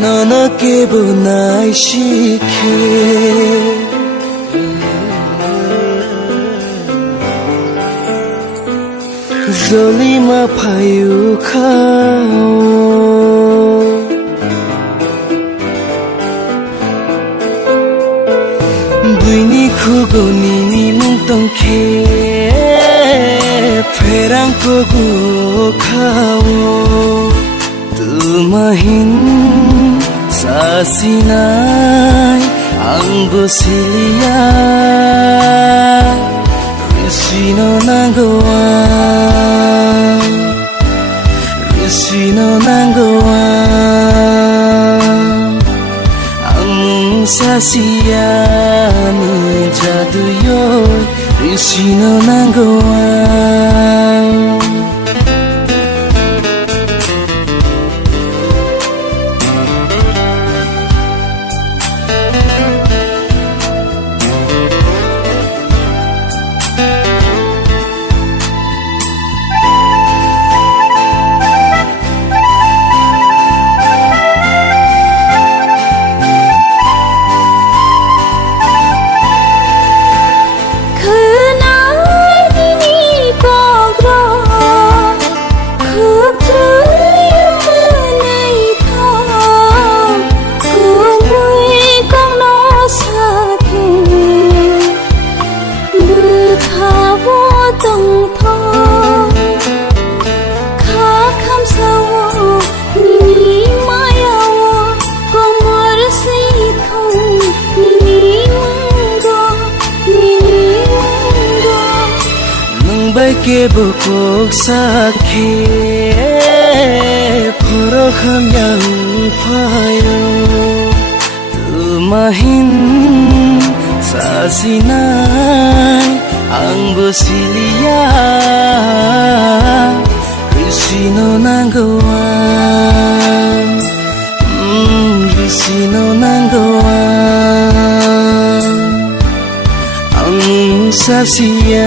너는 깨보나이 시खे Zolima payu khao Buini khugo nini mung tong khe Pherang kogu khao Tumahin sasinai anggo silia Risino nanggoan Risino nanggoan Ang sasiani jaduyo Risino nanggoan Ke bokok sakhe Porokham yang payo Tumahin sasinai ang bosilia Risino nanggoan Risino nanggoan ang sasia